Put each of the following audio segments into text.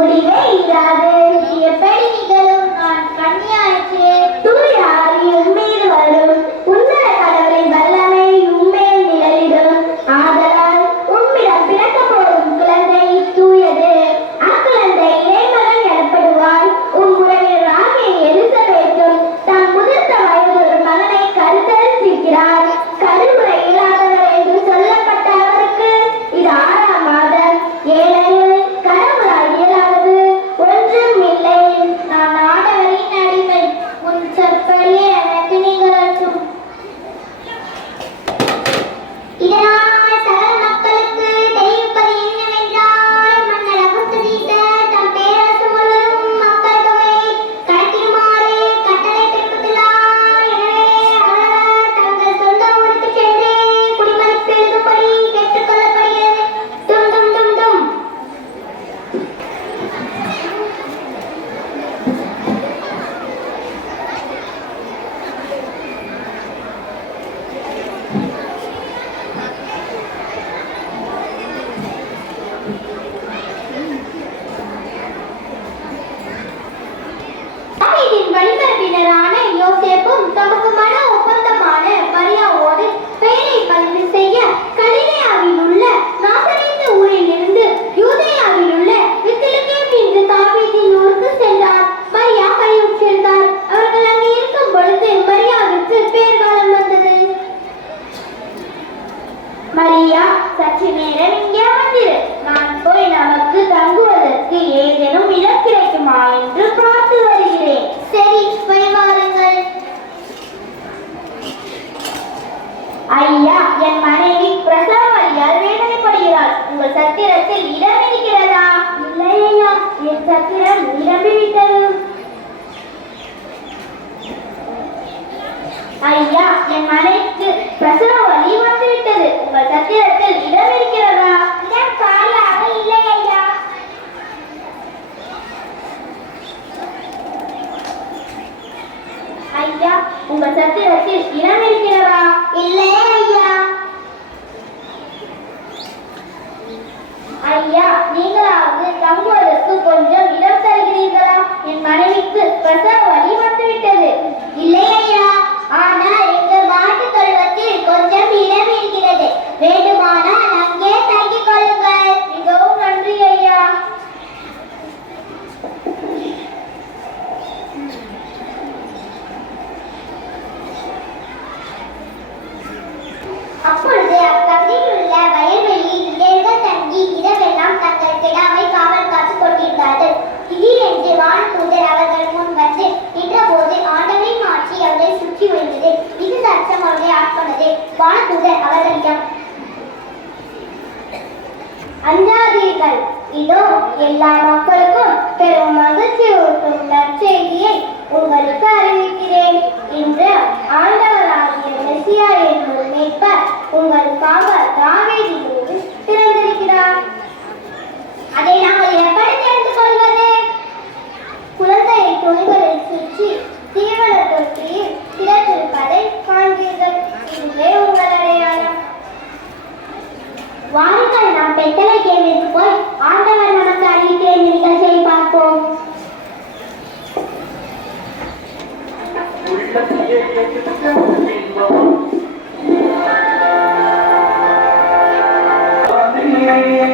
முடிவே இராது. எப்படி நிகழும் நான் கண்ணியாற்றே தூயாறு சற்று நேரம் இங்கே அமர்ந்திரு. நான் போய் நமக்கு தங்குவதற்கு ஏதேனும் இடம் கிடைக்குமா என்று பார்த்து வருகிறேன். சரி போய் வாருங்கள். ஐயா என் மனைவி பிரசவமரியால் வேதனைப்படுகிறாள். உங்கள் சத்திரத்தில் இடம் இருக்கிறதா? இல்லையா என் சத்திரம் நிரம்பிவிட்டது. ஐயா என் மனைவிக்கு பிரசவ வலி வந்துவிட்டது. உங்கள் சத்திரம் எல்லா மக்களுக்கும் பெரும் மகிழ்ச்சி ஊட்டும் நற்செய்தியை உங்களுக்கு அறிவிக்கிறேன். இன்று ஆண்டவராகிய மெசியா என்னும் மீட்பர் உங்களுக்காக yeah, yeah.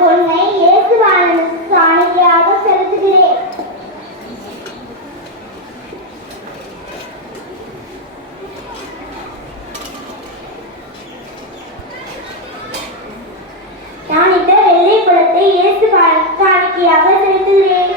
பொண்ணை இயேசுவானனுக்கு காணிக்கையாக செலுத்துகிறேன். நான் இந்த வெள்ளை குளத்தை இயேசுவானுக்கு காணிக்கையாக செலுத்துகிறேன்.